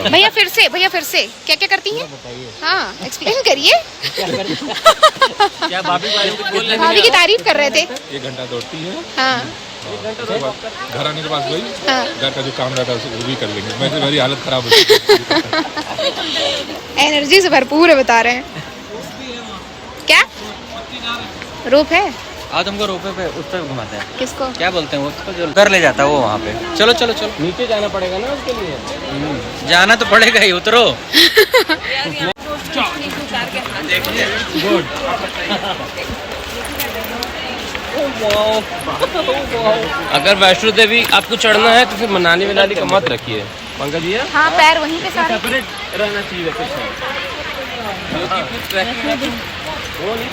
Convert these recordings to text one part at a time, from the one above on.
करता हूँ। भैया फिर से क्या क्या करती हैं? हाँ एक्सप्लेन करिए। क्या भाभी की तारीफ कर रहे थे। 1 घंटा दौड़ती है। हाँ उसके बाद घर आने के बाद वही हाँ। घर का जो काम रहता है वो भी कर लेंगे। वैसे मेरी हालत खराब हो चुकी है। एनर्जी से भरपूर है बता रहे हैं। क्या रोप है? आज हमको रोपे पे उस पर घुमाते हैं। किसको? क्या बोलते हैं वो उसको जो कर ले जाता है वो वहाँ पे। चलो चलो चलो नीचे जाना पड़ेगा ना उसके लिए। जाना तो पड़ेगा ही, उतरो। अगर वैष्णो देवी आपको चढ़ना है तो फिर मनाली वनाली का मत रखिए पंकज जी। हाँ पैर वहीं पे सारे। रहना चाहिए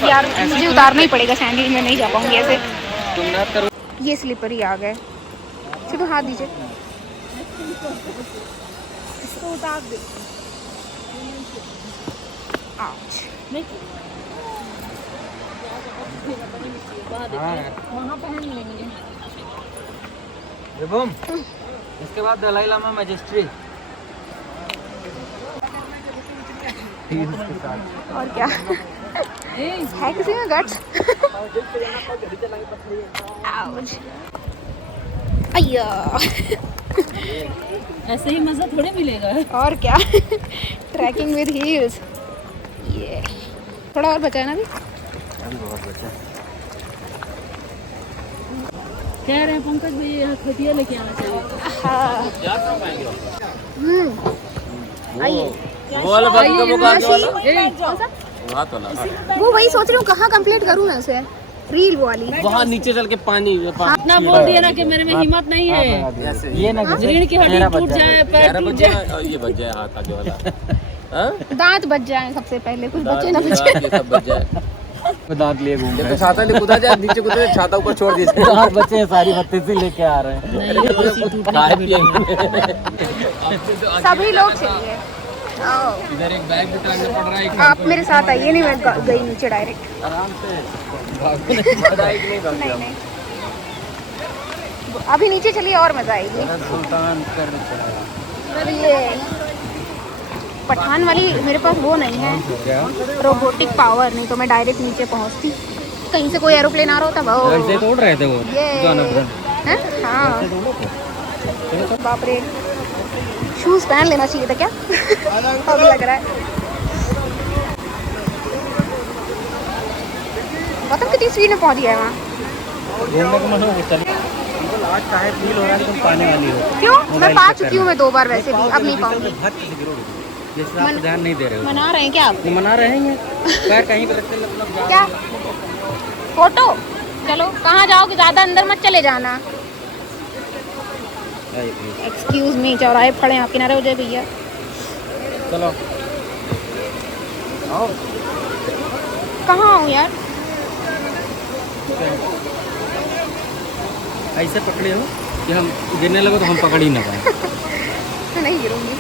यार मुझे उतारना ही पड़ेगा सैंडल, में नहीं जा पाऊंगी ऐसे। तुम ना करो। ये स्लीपर ही आ गए। सिर्फ हाथ दीजिए, इसको उतार दे। आउच। वहाँ पहन लेंगे। इसके बाद दलाई लामा मैजिस्ट्री। और क्या है किसी में गट्स? आउच। अय्या। ऐसे ही मजा थोड़े मिलेगा। और क्या ट्रैकिंग विद हील्स। ये थोड़ा और बचा है ना अभी। कह रहे हैं पंकज भाई यहाँ खटिया लेके आना चाहिए। हाँ। आइए। वो वाला बात का वो बात वाला। वो वही सोच रही हूँ कहाँ कंप्लीट करूँ मैं उसे। रील वाली वहाँ नीचे चल के पानी इतना बोल दिया ना कि मेरे में हिम्मत नहीं है। ये ना रीढ़ की हड्डी टूट जाए, पैर टूट जाए, ये बच जाए हाथ आगे वाला। दांत बच जाए सबसे पहले, कुछ बचे ना बचे। ये सब बच जाए। दांत लिए घूम रहे हैं। छाता ले कूदा जाए, नीचे कूदा जाए, छाता ऊपर छोड़ दीजिए। दांत बच्चे हैं, सारी बत्ती से लेके आ रहे हैं। खाए पिएंगे। सभी लोग चाहिए। इधर एक बैग भी टांगना पड़ रहा है। आप मेरे साथ आइए। नहीं मैं गई नीचे डायरेक्ट। आराम से नहीं अभी नीचे चलिए और मजा आएगी। सुल्तान कर ये पठान वाली मेरे पास वो नहीं है, रोबोटिक पावर, नहीं तो मैं डायरेक्ट नीचे पहुंचती। कहीं से कोई एरोप्लेन आ रहा होता वो ऐसे तोड़ रहे थे वो। ये हैं? हाँ बाप रे, शूज पहन लेना चाहिए था क्या? अब लग रहा है। मतलब कितनी स्पीड में पहुंच गया है वहाँ। घूमने का मन हो आज चाहे फील हो रहा है तुम पाने वाली हो। क्यों? मैं पा चुकी हूँ मैं 2 बार वैसे भी, अब नहीं पाऊंगी। जैसे आप ध्यान नहीं दे रहे हो। मना रहे हैं क्या आप? ये मना रहे हैं पैर कहीं पे रखते मतलब क्या फोटो? चलो कहाँ जाओगे, ज्यादा अंदर मत चले जाना। एक्सक्यूज मी, चौराहे खड़े हैं आप, किनारे हो जाए भैया। चलो आओ। कहाँ हूँ यार? ऐसे पकड़े हो कि हम गिरने लगो तो हम पकड़ ही ना पाए। नहीं गिरूंगी।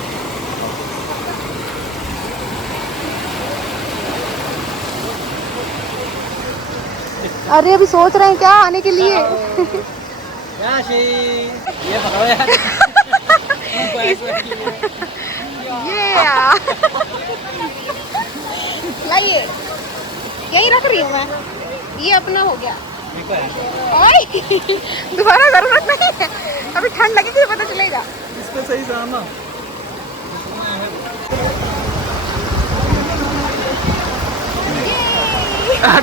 अरे अभी सोच रहे हैं क्या आने के लिए? ये पकड़ो यार। ये लाइए, यही रख रही हूँ मैं। ये अपना हो गया। ओए दोबारा जरूरत नहीं है, अभी ठंड लगेगी तो पता चलेगा। इसको सही से आना।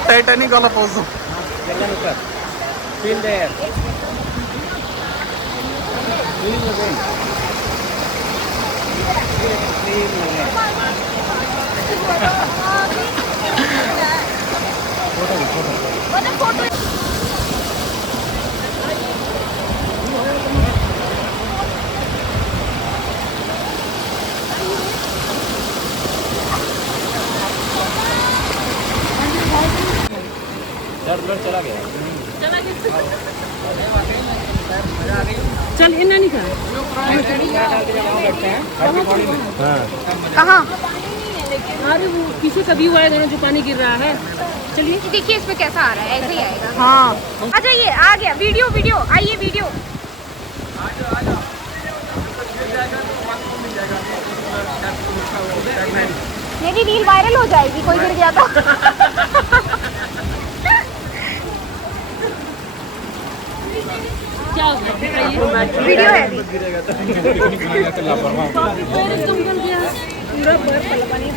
टाइटैनिक वाला पोज। Feel there. चला गया। चल इन्ना नहीं खा। कहाँ? अरे वो पीछे कभी हुआ है जो पानी गिर रहा है। चलिए देखिए इसमें कैसा आ रहा है, ऐसे ही आएगा। हाँ आ जाइए, आ गया। वीडियो वीडियो आइए, वीडियो। मेरी रील वायरल हो जाएगी, कोई गिर गया तो। क्या हो गया बताइए। वीडियो है अभी।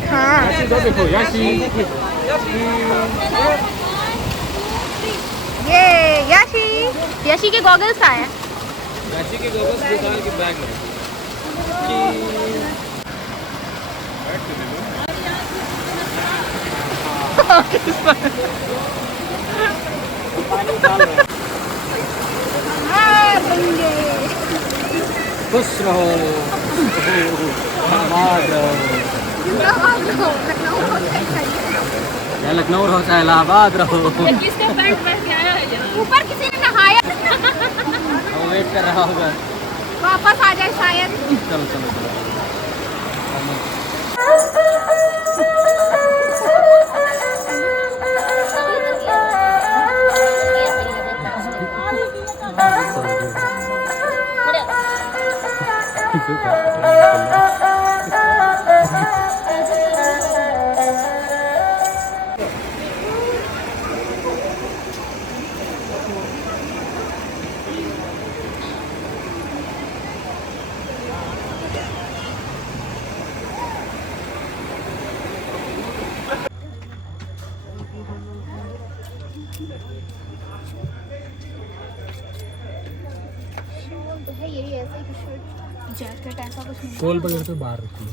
हाँ ये याशी, याशी के गॉगल्स आए हैं। याशी के गॉगल्स निकाल के बैग में। खुश रहो, आबाद रहो। या लखनऊ रहो चाहे इलाहाबाद रहो। किसका पैंट पहन के आया है जरा? ऊपर किसी ने नहाया, वो वेट कर रहा होगा। वापस आ जाए शायद। चलो चलो चलो। यही ऐसा कुछ जैकेट ऐसा कुछ नहीं। खोल पकड़ के बाहर रखिए।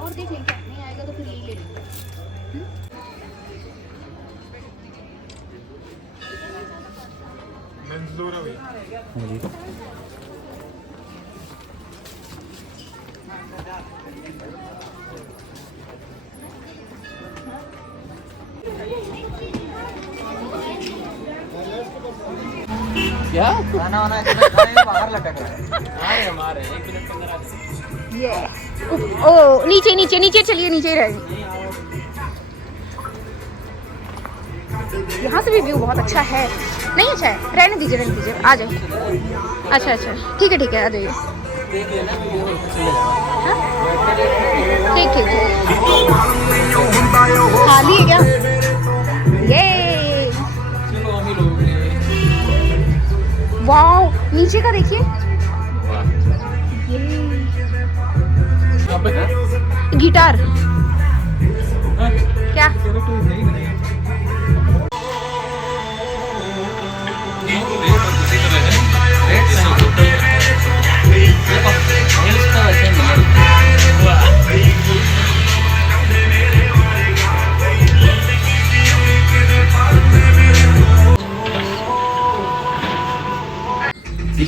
और देख लेंगे, नहीं आएगा तो फिर यही ले लेंगे। क्या खाना वाना खाने बाहर लटक रहा है। हमारे 1 मिनट के अंदर आ जाए। ये ओ नीचे नीचे नीचे चलिए, नीचे ही रहिए। यहाँ से भी व्यू बहुत अच्छा है। नहीं अच्छा है, रहने दीजिए आ जाइए। अच्छा अच्छा ठीक है आ जाइए। हाँ? ठीक खाली है क्या? ये वाओ, नीचे का देखिए। गिटार क्या?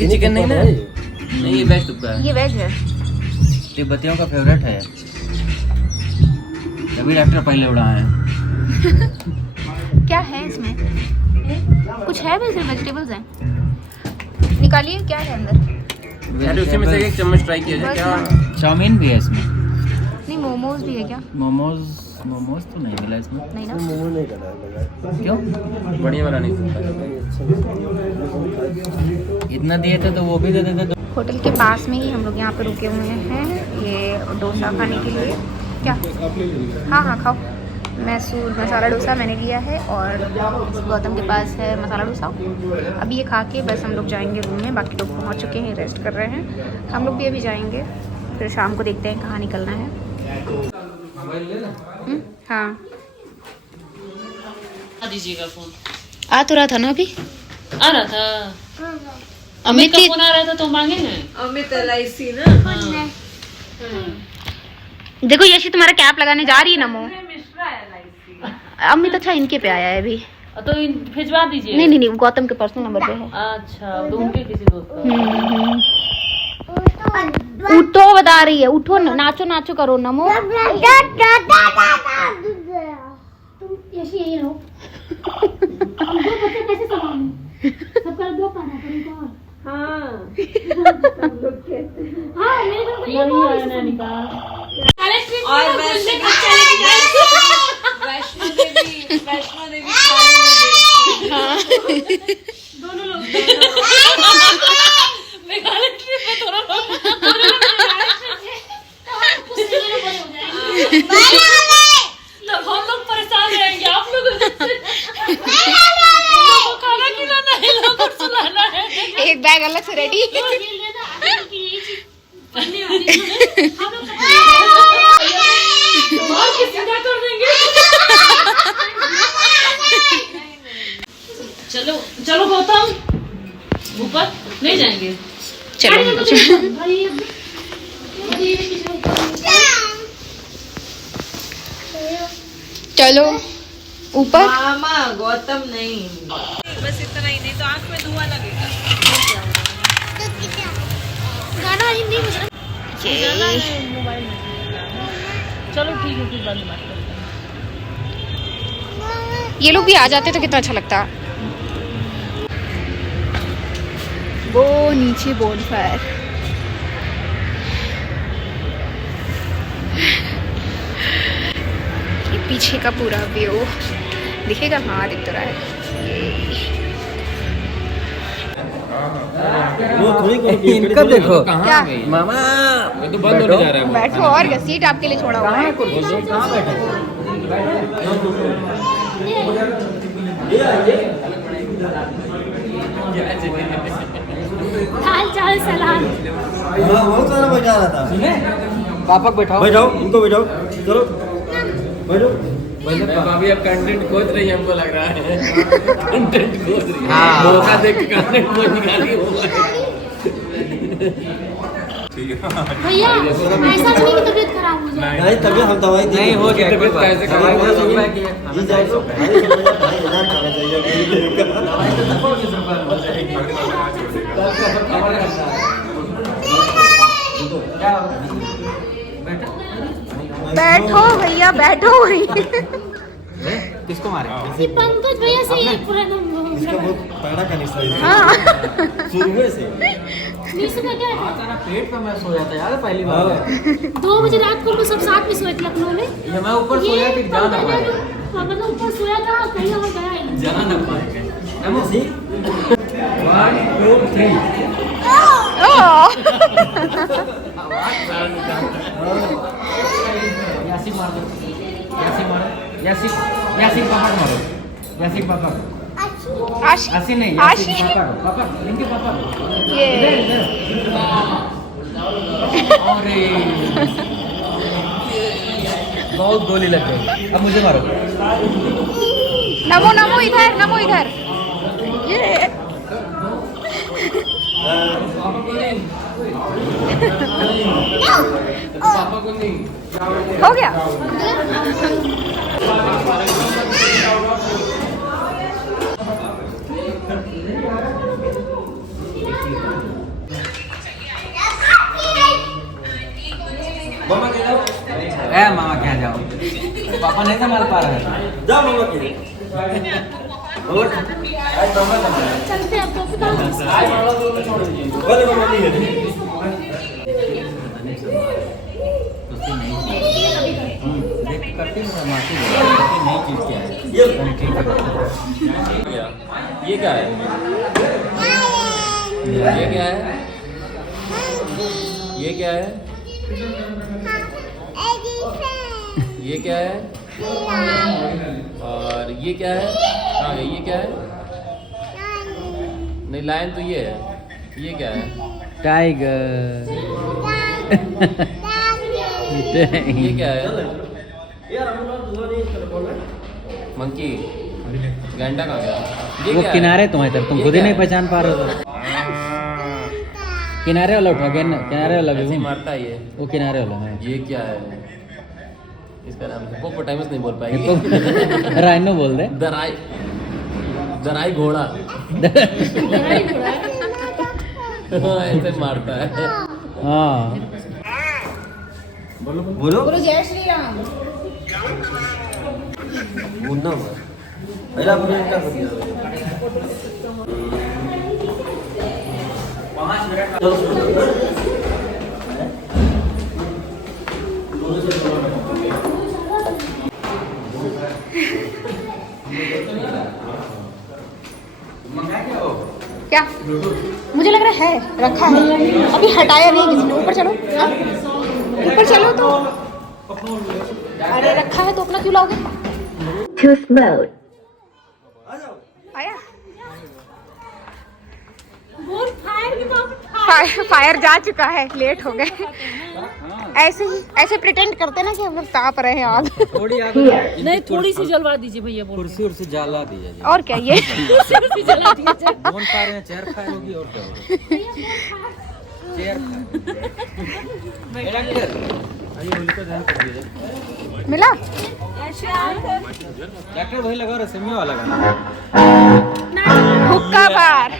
चिकन नहीं ना? नहीं, ये वेज टुक्का है। ये वेज है। तिब्बतियों का फेवरेट है। तभी डॉक्टर पहले उड़ाए हैं। क्या है इसमें? कुछ है वैसे, वेजिटेबल्स हैं। निकालिए क्या है अंदर। अरे उसी में से एक चम्मच ट्राई किया जाए क्या? चाउमीन भी है इसमें। नहीं मोमोज भी है क्या? मोमोज तो नहीं मिला इसमें। नहीं ना। क्यों? बढ़िया वाला नहीं सकता। इतना दिए थे तो वो भी दे देते तो। होटल के पास में ही हम लोग यहाँ पे रुके हुए हैं, ये डोसा खाने के लिए। क्या? हाँ खाओ। मैसूर मसाला डोसा मैंने लिया है और गौतम के पास है मसाला डोसा। अभी ये खा के बस हम लोग जाएंगे रूम में। बाकी लोग पहुँच चुके हैं, रेस्ट कर रहे हैं। हम लोग भी अभी जाएंगे, फिर शाम को देखते हैं कहाँ निकलना है। हाँ दीजिएगा फोन। आ तो रहा था ना अभी। आ रहा था। अमित का फोन आ रहा था तो मांगे हैं। अमित LIC ना। देखो यशी तुम्हारा कैप लगाने जा रही है नमो। अमित अच्छा इनके पे आया है अभी। तो भिजवा दीजिए। नहीं गौतम के पर्सनल नंबर पे है। अच्छा तो उनके किसी दोस्त का। उठो बता रही है, उठो नाचो नाचो करो नमो। यशी यही रहो। हम दो बच्चे कैसे संभालें? सबका दो पाना पड़ेगा। हाँ हाँ मेरे घर को एक नहीं और आया नानी का। और वैष्णो देवी दोनों लोग मेघालय ट्रिप में दोनों लोग पढ़ने वाली हम लोग और किसी का कर देंगे। चलो चलो गौतम ऊपर नहीं जाएंगे। चलो ऊपर। मामा गौतम नहीं, बस इतना ही, नहीं तो आंख में धुआं लगेगा। गाना हिंदी में चलो ठीक है फिर बंद बात करते हैं। ये लोग भी आ जाते तो कितना अच्छा लगता। वो नीचे बोनफायर, ये पीछे का पूरा व्यू दिखेगा। हाँ दिख तो रहा है। वो थोड़ी इनका देखो क्या मामा, ये तो बंद होने जा रहा है। बैठो, और क्या सीट आपके लिए छोड़ा हुआ है। कहाँ बैठे? हाल चाल सलाम। बहुत सारा बैठा रहा था। पापा को बैठाओ, बैठाओ, इनको बैठाओ, चलो बैठो। भाभी अब कंटेंट खोज रही है, हमको लग रहा है कंटेंट खोज रही है। मौका देख के कंटेंट खोज निकाली हो। भैया ऐसा तो नहीं कि तबीयत खराब हो जाए। नहीं तबीयत हम दवाई नहीं हो गया, तबीयत कैसे दवाई खराब हो जी जाएगी? जाओ, 2,500 खाना चाहिए। बैठो भैया, बैठो भैया। किसको मारे? ये पंकज भैया से ये पुराना इसका बहुत पैड़ा का निशान है। हाँ शुरू से निशु का क्या है? पेट पे मैं सोया था यार पहली बार। 2 बजे रात को हम लोग सब साथ में सोए थे लखनऊ में। ये मैं ऊपर सोया कि जा ना पाए, मतलब ऊपर सोया था, कहीं और गया ही नहीं। जा ना पाए। 1 2 3 यासिक मार दो, यासिक मारो, यासिक यासिक पापा को मारो, यासिक पापा को। आशी यासिक नहीं, आशी। यासिक पापा को, पापा इनके पापा को। ये अरे बहुत गोली लग गई। अब मुझे मारो। नमो नमो इधर, नमो इधर। ये पापा को नहीं हो गया। मामा क्या जाओ, पापा नहीं संभाल पा रहे हैं। जाओ मामा के चलते हैं अब तो बोले मामा नहीं है। ये क्या है? ये क्या है? ये क्या है? ये क्या है? और ये क्या है? हाँ ये क्या है? नहीं लायन तो ये है। ये क्या है? टाइगर। ये क्या है? मंकी। घंटा कहाँ गया? वो किनारे तुम्हें तक तुम खुद ही नहीं पहचान पा रहे हो। किनारे वाला उठा, किनारे वाला भी मारता है ये। वो किनारे वाला है। ये क्या है? इसका नाम हिप्पोपोटामस नहीं बोल पाएगी। राइनो बोल दे। दराई घोड़ा। ऐसे मारता है। हाँ बोलो जय श्री राम। मुन्ना हुआ पहला मुझे क्या कर दिया। क्या मुझे लग रहा है रखा है, अभी हटाया नहीं किसी ने। ऊपर चलो, ऊपर चलो तो। अरे रखा है तो अपना क्यों लाओगे? आया बोल फायर के तो फायर जा चुका है, लेट हो गए। ऐसे ही ऐसे प्रिटेंड करते ना कि हम लोग ताप रहे हैं आग। थोड़ी आग नहीं, थोड़ी सी जलवा दीजिए भैया, बोल कुर्सी उर्सी जला दिया जाए। और क्या ये कुर्सी जला दीजिए। कौन खा रहे हैं? चेयर खाए होगी और क्या होगा? चेयर मिला। डॉक्टर वही लगा रहा सेमिया वाला गाना। हुक्का बार।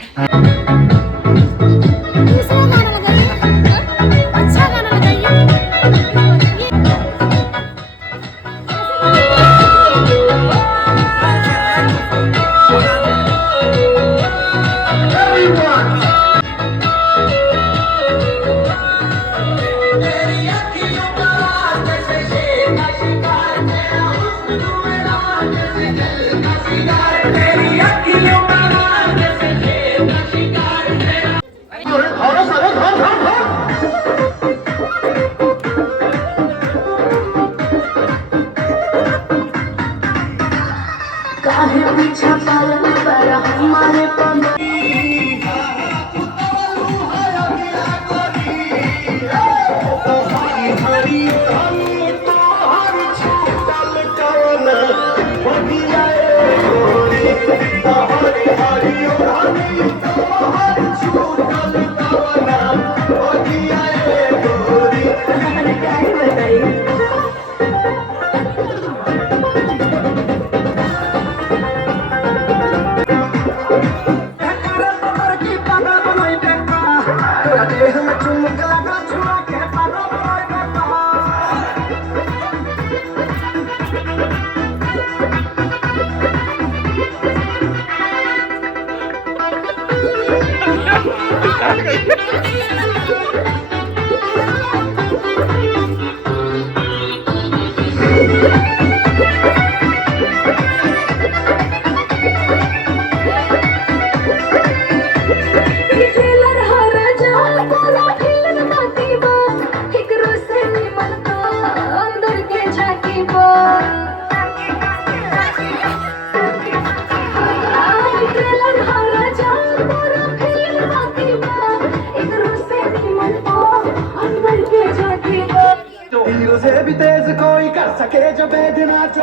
दूसरा गाना लगाइए, अच्छा गाना लगाइए।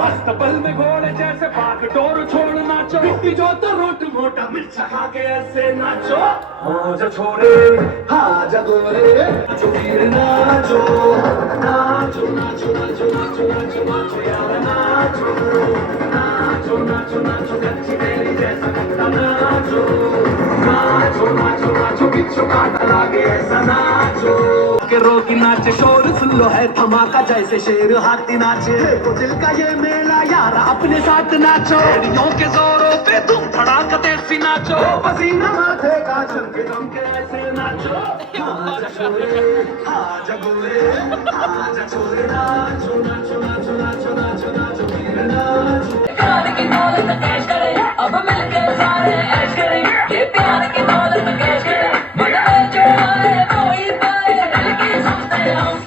अस्तबल में घोड़े जैसे भाग डोर छोड़ नाचो, जो तो रोट मोटा मिर्चा खा के ऐसे नाचो। हो जा छोरे हाँ जा गोरे नाचो वीर नाचो नाचो नाचो नाचो नाचो नाचो नाचो यार नाचो नाचो नाचो नाचो कच्ची तेरी जैसा कट्टा नाचो नाचो नाचो नाचो बिच्छू काटा लागे ऐसा नाचो के रोगी नाचे शोर सुन लो है धमाका जैसे शेर हाथी नाचे तो दिल का ये मेला यार अपने साथ नाचो एड़ियों के जोरों पे तुम धड़ाका देसी नाचो पसीना माथे का चमके चमके ऐसे नाचो आजा छोरे आजा गोरे आजा छोरे नाचो नाचो नाचो नाचो नाचो नाचो वीर नाचो प्यार की दौलत कैश करे अब मिलके सारे ऐश करें ये प्यार की दौलत कैश करे मजा है जो आए कोई पाए दिल की समझते हम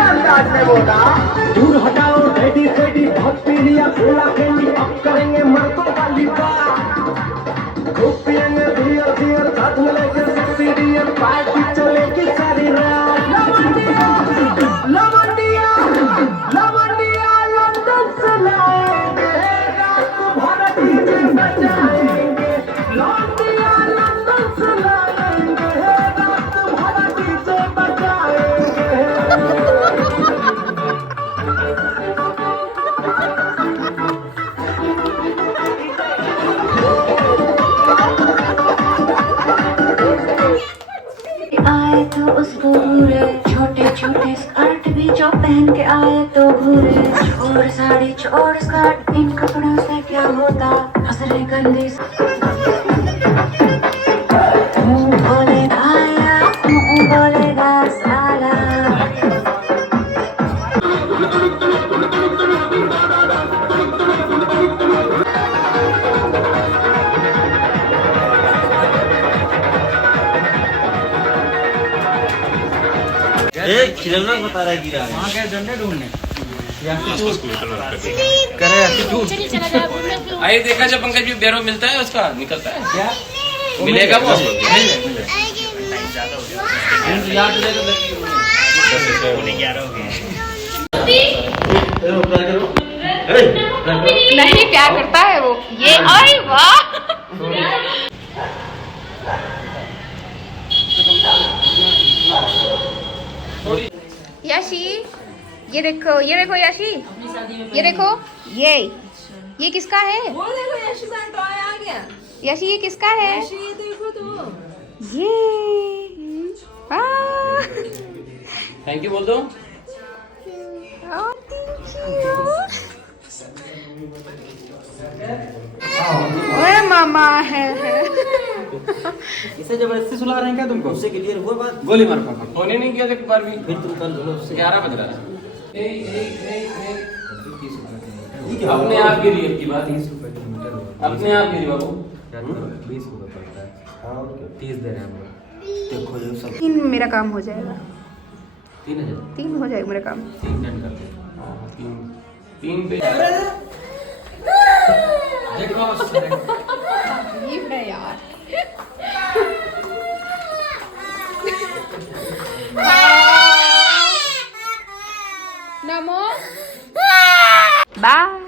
अंदाज में बोला दूर हटाओ टेडी टेडी बहुत पीलिया खुला खेली अब करेंगे मर्दों वाली बात खूब पिएंगे बियर बियर साथ में लेके सेक्सी डियर पार्टी चलेगी सारी रात लवंडिया लवंडिया लवंडिया लंदन से लाएंगे रात भर डीजे बजाएंगे लवंडिया लंदन से लाएंगे रात भर डीजे बजाएंगे आए तो उसको भूरे छोटे छोटे स्कर्ट भी जो पहन के आए तो भूरे छोड़ साड़ी छोड़ स्कर्ट इन कपड़ों से क्या होता हंसने गंदी मुंह बोलेगा आया मुंह बोलेगा साला खिलौना बता रहा है गिरा है। वहाँ गए झंडे ढूंढने। करे एटीट्यूड। आइए देखा जब पंकज भी बैरो मिलता है उसका निकलता है क्या मिलेगा वो नहीं प्यार करता है वो ये अरे वाह याशी ये देखो याशी ये देखो ये किसका है वो देखो यशी का टॉय आ गया। याशी ये किसका है यशी देखो तो ये थैंक यू बोल दो ओए मामा है इसे जबरदस्ती सुला रहे हैं क्या तुमको? उससे क्लियर हुआ बात? गोली मारो पापा। फोन ही नहीं किया एक बार भी फिर तुम कल बोलो उससे। 11 बज रहा है अपने आप गिरी की बात 30 रुपए किलोमीटर होगा। अपने आप गिरी बाबू 20 रुपए पड़ता है। हाँ 30 दे रहे हैं हम लोग। देखो ये सब 3 मेरा काम हो जाएगा 3000 3 हो जाएगा मेरा काम 3 डन कर दो। 3 पे देखो ये है यार नमो बाय